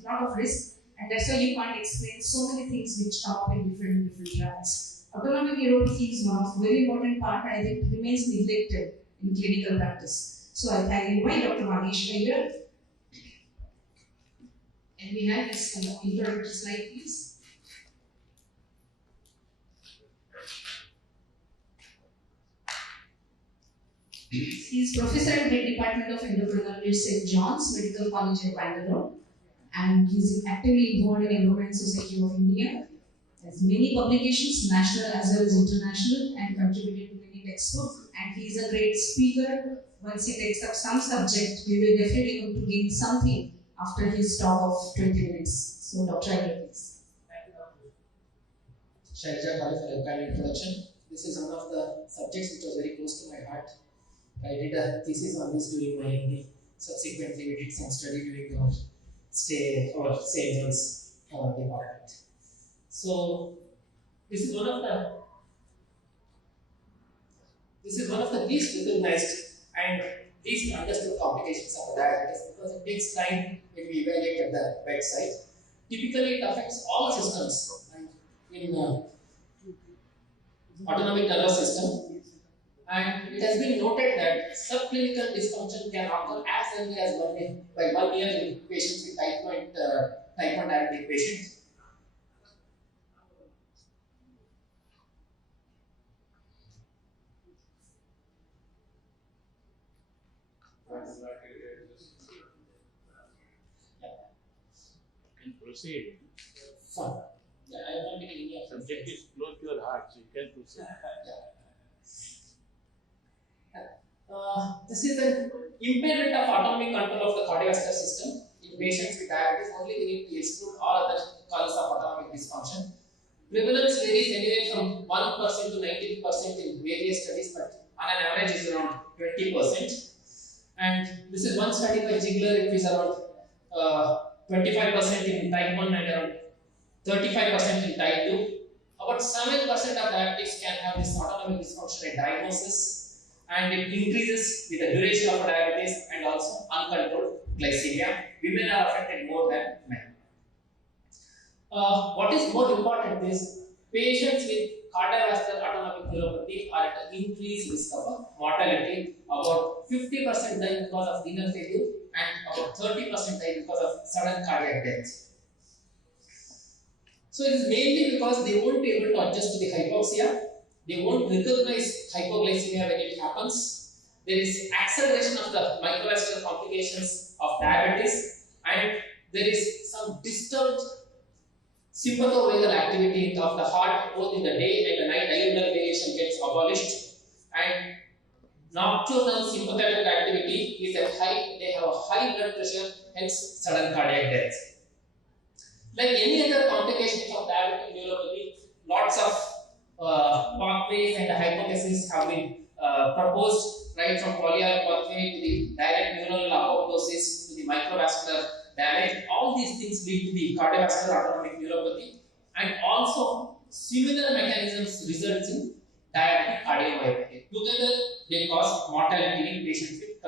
a lot of risk, and that's why you can't explain so many things which come up in different trials. Autonomic neuropathy is one of very important part, and it remains neglected in clinical practice. So I invite Dr. Vageesh Ayyar, and we have this introductory slide, please. He is professor at the Department of Endocrinology at St. John's Medical College in Bangalore, and he is actively involved in Endocrine Society of India. Has many publications, national as well as international, and contributed to many textbooks. And he is a great speaker. Once he takes up some subject, we will definitely going to gain something after his talk of 20 minutes. So, Dr. Ayyar, please. Thank you, Dr. Shailja, for a kind introduction. This is one of the subjects which was very close to my heart. I did a thesis on this during my MD. Subsequently, we did some study during our stay or St. John's department. So, this is one of the least recognized and least understood complications of diabetes, because it takes time when we evaluate at the bedside. Typically, it affects all systems and in autonomic nervous system. And it has been noted that subclinical dysfunction can occur as early as 1 year, by 1 year in patients with type 1 diabetic patients. Can proceed. Fine. Yeah, I am not getting any Subject is close to your heart, so you can proceed. This is an impairment of autonomic control of the cardiovascular system in patients with diabetes. Only we need to exclude all other causes of autonomic dysfunction. Prevalence varies anywhere from 1% to 19% in various studies, but on an average is around 20%. And this is one study by Ziegler, it is around 25% in type 1 and around 35% in type 2. About 7% of diabetics can have this autonomic dysfunction at diagnosis, and it increases with the duration of diabetes and also uncontrolled glycemia. Women are affected more than men. What is more important is patients with cardiovascular autonomic neuropathy are at an increased risk of mortality. About 50% die because of renal failure and about 30% die because of sudden cardiac death. So it is mainly because they won't be able to adjust to the hypoxia. They won't recognize hypoglycemia when it happens. There is acceleration of the microvascular complications of diabetes, and there is some disturbed sympathovagal activity of the heart both in the day and the night. Diurnal variation gets abolished, and nocturnal sympathetic activity is at high. They have a high blood pressure, hence sudden cardiac death. Like any other complications of diabetic neuropathy, lots of pathways and hypotheses have been proposed, right from polyarc pathway to the direct neural apoptosis to the microvascular damage. All these things lead to the cardiovascular autonomic neuropathy, and also similar mechanisms result in diabetic cardiomyopathy. Together, they cause mortality in patients with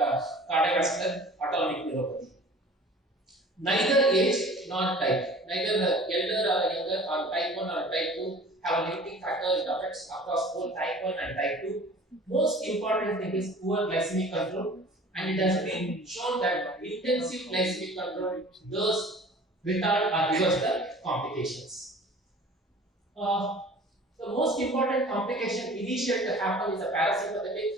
cardiovascular autonomic neuropathy. Neither age nor type, neither the elder or younger or type 1 or type 2 have a limiting factor. It affects across both type 1 and type 2. Most important thing is poor glycemic control, and it has been shown that intensive glycemic control does retard or reverse the complications. The most important complication initial to happen is a parasympathetic,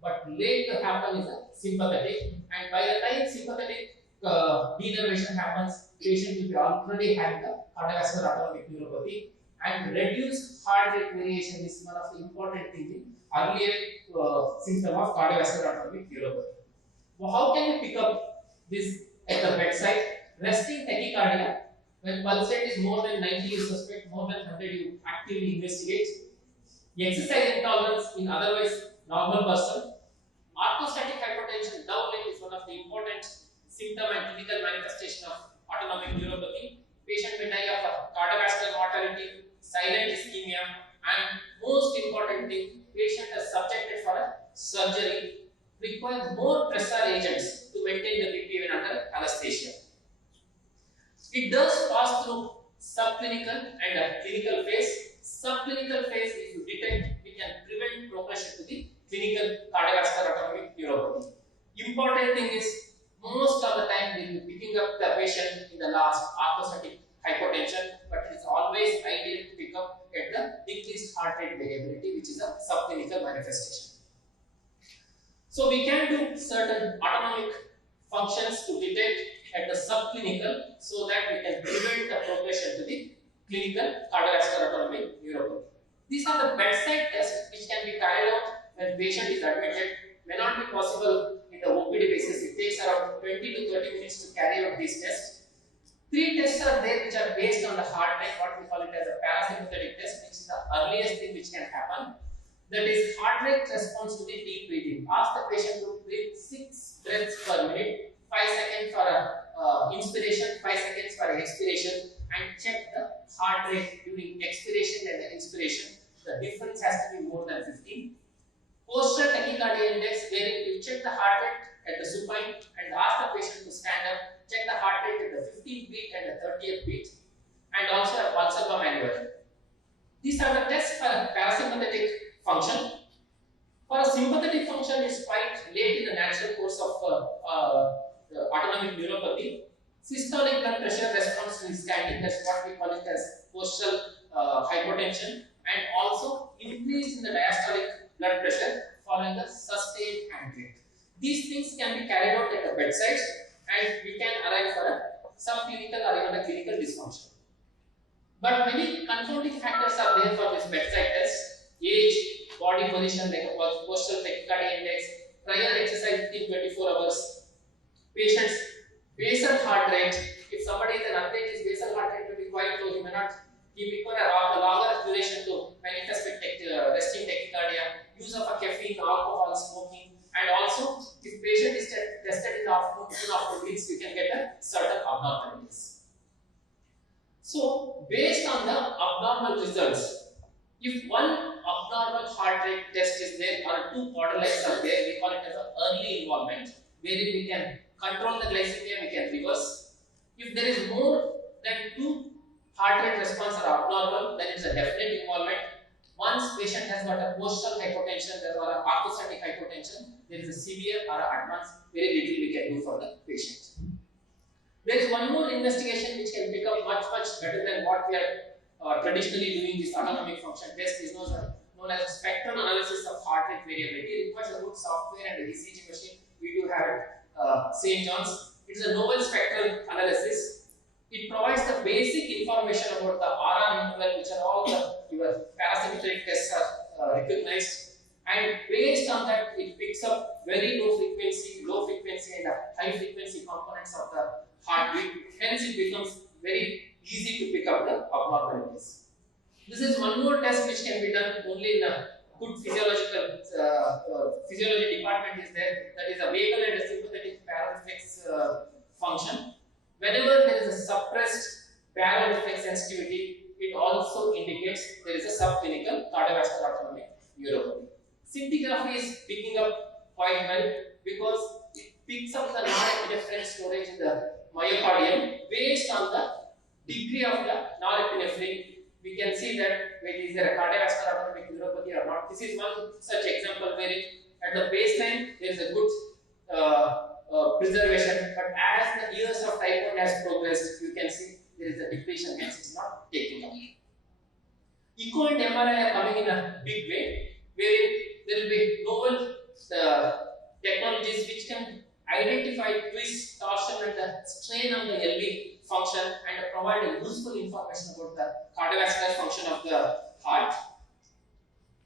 but late to happen is a sympathetic, and by the time sympathetic denervation happens, patient will be already having a cardiovascular autonomic neuropathy, and reduced heart rate variation is one of the important things in earlier symptom of cardiovascular autonomic neuropathy. Well, how can we pick up this at the bedside? Resting tachycardia. When pulse rate is more than 90, you suspect. More than 100, you actively investigate. Exercise intolerance in otherwise normal person. Orthostatic hypertension, down leg, is one of the important symptom and clinical manifestation of autonomic neuropathy. Patient may die of cardiovascular mortality, silent ischemia, and most important thing, patient is subjected for a surgery, requires more pressure agents to maintain the BP even under anesthesia. It does pass through subclinical and a clinical phase. Subclinical phase, if you detect, we can prevent progression to the clinical cardiovascular autonomic neuropathy. Important thing is, most of the time we will be picking up the patient in the last orthostatic hypotension, but it is always ideal to pick up at the decreased heart rate variability, which is a subclinical manifestation. So we can do certain autonomic functions to detect at the subclinical so that we can prevent the progression to the clinical cardiovascular autonomic neuropathy. These are the bedside tests which can be carried out when patient is admitted. May not be possible in the OPD basis. It takes around 20 to 30 minutes to carry out these tests. 3 tests are there which are based on the heart rate, what we call it as a parasympathetic test, which is the earliest thing which can happen. That is heart rate response to the deep breathing. Ask the patient to breathe 6 breaths per minute, 5 seconds for inspiration, 5 seconds for expiration, and check the heart rate during expiration and the inspiration. The difference has to be more than 15. Postural tachycardia index, wherein you check the heart rate at the supine and ask the patient to stand up, check the heart rate at the 15th beat and the 30th beat, and also a pulsar manual. These are the tests for parasympathetic function. For a sympathetic function, it's quite late in the natural course of autonomic neuropathy. Systolic blood pressure response to scanning, that's what we call it as postural hypotension, and also increase in the diastolic blood pressure following the sustained hand rate. These things can be carried out at the bedside, and we can arrive for a subclinical or even a clinical dysfunction. But many confounding factors are there for this bedside test. Age, body position like a postural tachycardia index, prior exercise within 24 hours, patient's basal heart rate. If somebody is an athlete, his basal heart rate will be quite low. He may not require a longer duration to manifest with resting tachycardia, use of a caffeine, alcohol, smoking, and also if patient is tested in the afternoon of routines, we can get a certain abnormalities. So based on the abnormal results, if one abnormal heart rate test is there or 2 borderlines are there, we call it as an early involvement, wherein we can control the glycemia, we can reverse. If there is more than 2 heart rate response are abnormal, then it's a definite involvement. Once patient has got a postural hypotension, there or an orthostatic hypotension, there is a severe or advanced, very little we can do for the patient. There is one more investigation which can pick up much better than what we are traditionally doing. This autonomic function test is known as spectral analysis of heart rate variability. It requires a good software and a ECG machine. We do have it St. John's. It is a novel spectral analysis. It provides the basic information about the RR interval, which are all your parasympathetic tests are recognized, and based on that, it picks up very low frequency, and high frequency components of the heartbeat. Hence, it becomes very easy to pick up the abnormalities. This is one more test which can be done only in a good physiological physiology department is there. That is a vagal and a sympathetic parareflex function. Whenever there is a suppressed parareflex sensitivity, it also indicates there is a subclinical cardiovascular autonomic neuropathy. Scintigraphy is picking up quite well because it picks up the norepinephrine storage in the myocardium. Based on the degree of the norepinephrine, we can see that whether is there a cardiovascular autonomic neuropathy or not. This is one such example where at the baseline there is a good preservation, but as the years of type 1 has progressed, you can see there is a depletion, hence it's not taking up. Echo and MRI are coming in a big way, wherein there will be novel technologies which can identify twist, torsion, and the strain on the LV function and provide a useful information about the cardiovascular function of the heart.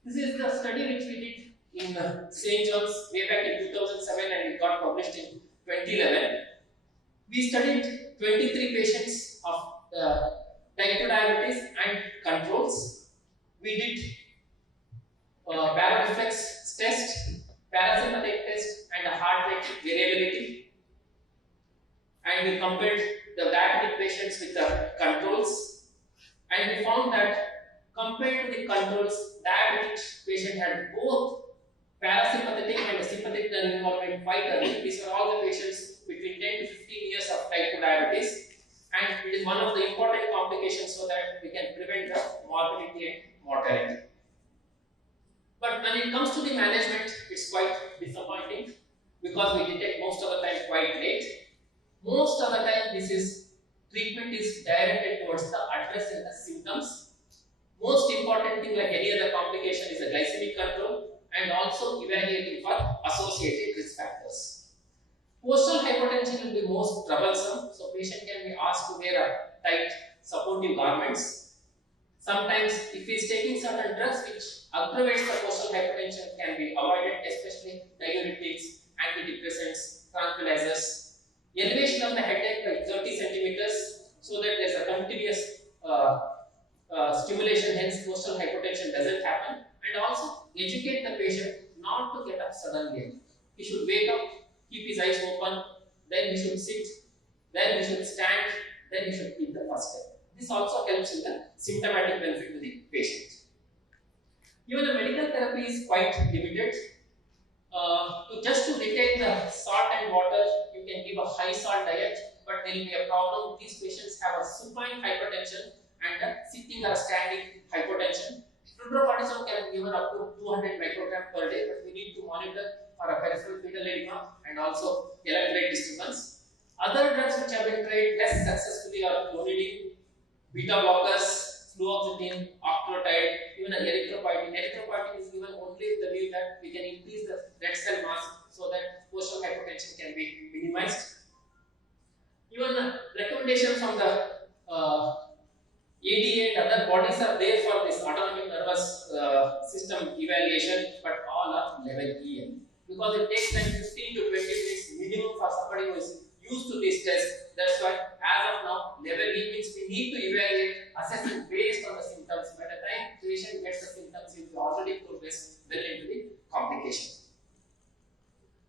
This is the study which we did in St. John's way back in 2007 and it got published in 2011. We studied 23 patients of type 2 diabetes and controls. We did parareflex test, parasympathetic test, and a heart rate variability. And we compared the diabetic patients with the controls. And we found that compared to the controls, diabetic patient had both parasympathetic and sympathetic nerve involvement quite early. These are all the patients between 10 to 15 years of type 2 diabetes. And it is one of the important complications so that we can prevent the morbidity and mortality. But when it comes to the management, it's quite disappointing because we detect most of the time quite late. Most of the time, treatment is directed towards the addressing the symptoms. Most important thing, like any other complication, is the glycemic control and also evaluating for associated risk factors. Postal hypertension will be most troublesome, so patient can be asked to wear a tight supportive garments. Sometimes, if he is taking certain drugs which aggravates the postal hypertension, can be avoided, especially diuretics, antidepressants, tranquilizers. Elevation of the headache by 30 centimeters, so that there is a continuous stimulation, hence postal hypertension doesn't happen. And also educate the patient not to get up suddenly. He should wake up, keep his eyes open, then he should sit, then he should stand, then he should take the first step. This also helps in the symptomatic benefit to the patient. Even the medical therapy is quite limited. Just to retain the salt and water, you can give a high salt diet, but there will be a problem. These patients have a supine hypertension and a sitting or standing hypertension. Fludrocortisone can be given up to 200 micrograms per day, but we need to monitor for a peripheral fetal edema and also electrolyte disturbance. Other drugs which have been tried less successfully are clonidine, beta blockers, fluoxetine, octreotide, even erythropoietin. Erythropoietin is given only with the view that we can increase the red cell mass so that postal hypertension can be minimized. Even the recommendation from the ADA and other bodies are there for this autonomic nervous system evaluation, but all are level EM. Because it takes time 15 to 20 minutes minimum for somebody who is used to this test. That's why as of now, level E means we need to evaluate, assessing based on the symptoms. By the time patient gets the symptoms, he will already progressed well into the complication.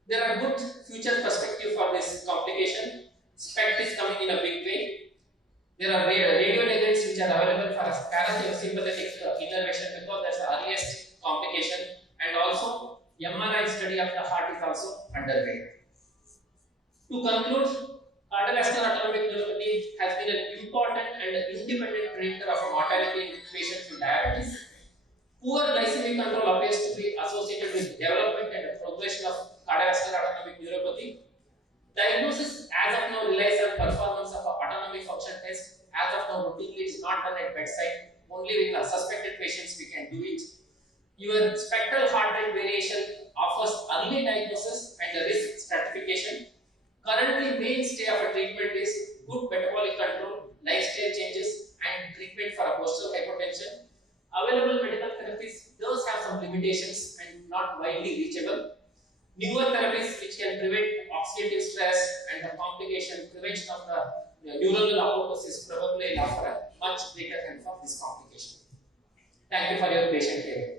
There are good future perspective for this complication. SPECT is coming in a big way. There are radioligands which are available for parasympathetic innervation because that's the earliest complication, and also MRI study of the heart is also underway. To conclude, cardiovascular autonomic neuropathy has been an important and independent predictor of mortality in patients with diabetes. Poor glycemic control appears to be associated with development and progression of cardiovascular autonomic neuropathy. Diagnosis as of now relies on performance of an autonomic function test. As of now, routinely it is not done at bedside. Only with suspected patients we can do it. Your spectral heart rate variation offers early diagnosis and the risk stratification. Currently, mainstay of a treatment is good metabolic control, lifestyle changes, and treatment for a postal hypertension. Available medical therapies does have some limitations and not widely reachable. Newer therapies which can prevent oxidative stress and the complication, prevention of the neuronal apoptosis probably offer a much greater help for this complication. Thank you for your patient hearing.